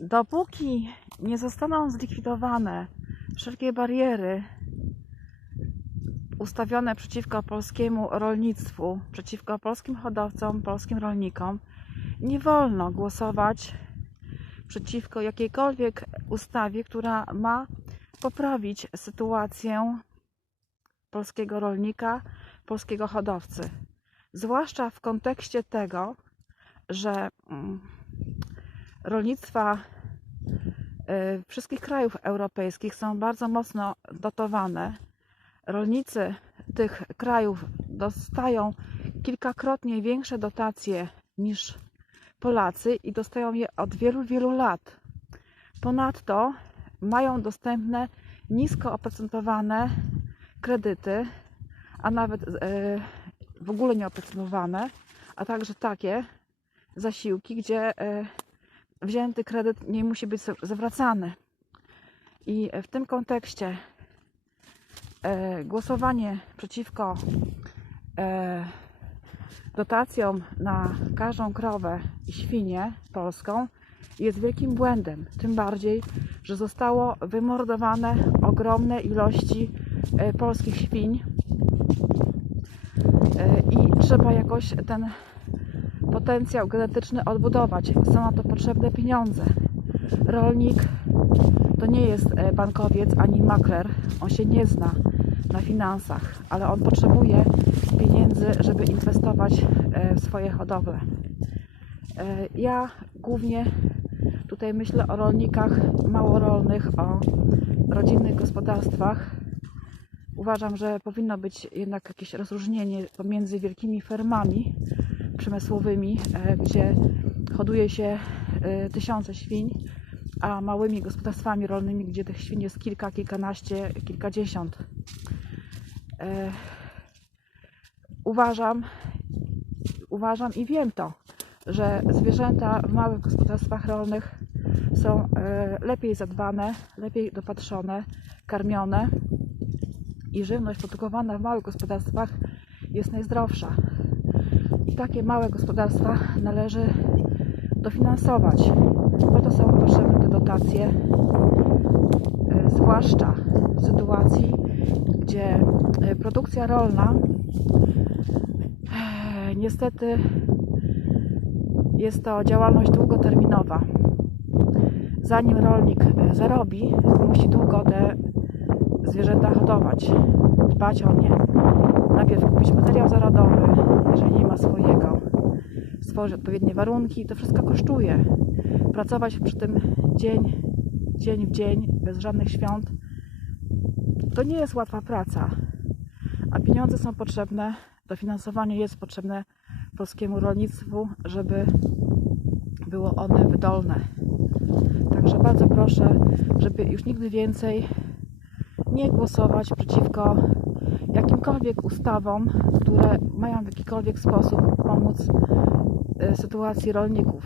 Dopóki nie zostaną zlikwidowane wszelkie bariery ustawione przeciwko polskiemu rolnictwu, przeciwko polskim hodowcom, polskim rolnikom, nie wolno głosować przeciwko jakiejkolwiek ustawie, która ma poprawić sytuację polskiego rolnika, polskiego hodowcy. Zwłaszcza w kontekście tego, że mm, rolnictwa y, wszystkich krajów europejskich są bardzo mocno dotowane. Rolnicy tych krajów dostają kilkakrotnie większe dotacje niż Polacy i dostają je od wielu, wielu lat. Ponadto mają dostępne nisko oprocentowane kredyty, a nawet y, w ogóle nieoprocentowane, a także takie zasiłki, gdzie y, wzięty kredyt nie musi być zwracany. I w tym kontekście e, głosowanie przeciwko e, dotacjom na każdą krowę i świnię polską jest wielkim błędem. Tym bardziej, że zostało wymordowane ogromne ilości e, polskich świń e, i trzeba jakoś ten potencjał genetyczny odbudować. Są na to potrzebne pieniądze. Rolnik to nie jest e, bankowiec ani makler. On się nie zna na finansach, ale on potrzebuje pieniędzy, żeby inwestować e, w swoje hodowle. E, Ja głównie tutaj myślę o rolnikach małorolnych, o rodzinnych gospodarstwach. Uważam, że powinno być jednak jakieś rozróżnienie pomiędzy wielkimi fermami przemysłowymi, e, gdzie hoduje się e, tysiące świń, a małymi gospodarstwami rolnymi, gdzie tych świń jest kilka, kilkanaście, kilkadziesiąt. E, Uważam, uważam i wiem to, że zwierzęta w małych gospodarstwach rolnych są lepiej zadbane, lepiej dopatrzone, karmione i żywność produkowana w małych gospodarstwach jest najzdrowsza. Takie małe gospodarstwa należy dofinansować. Po to są potrzebne te dotacje, e, zwłaszcza w sytuacji, gdzie e, produkcja rolna e, niestety jest to działalność długoterminowa. Zanim rolnik zarobi, musi długo te zwierzęta hodować, dbać o nie. Najpierw kupić materiał zarodowy, jeżeli nie ma swojego, stworzyć odpowiednie warunki, to wszystko kosztuje. Pracować przy tym dzień, dzień w dzień, bez żadnych świąt, to nie jest łatwa praca, a pieniądze są potrzebne, dofinansowanie jest potrzebne polskiemu rolnictwu, żeby było one wydolne. Także bardzo proszę, żeby już nigdy więcej nie głosować przeciwko jakimkolwiek ustawom, które mają w jakikolwiek sposób pomóc e, sytuacji rolników.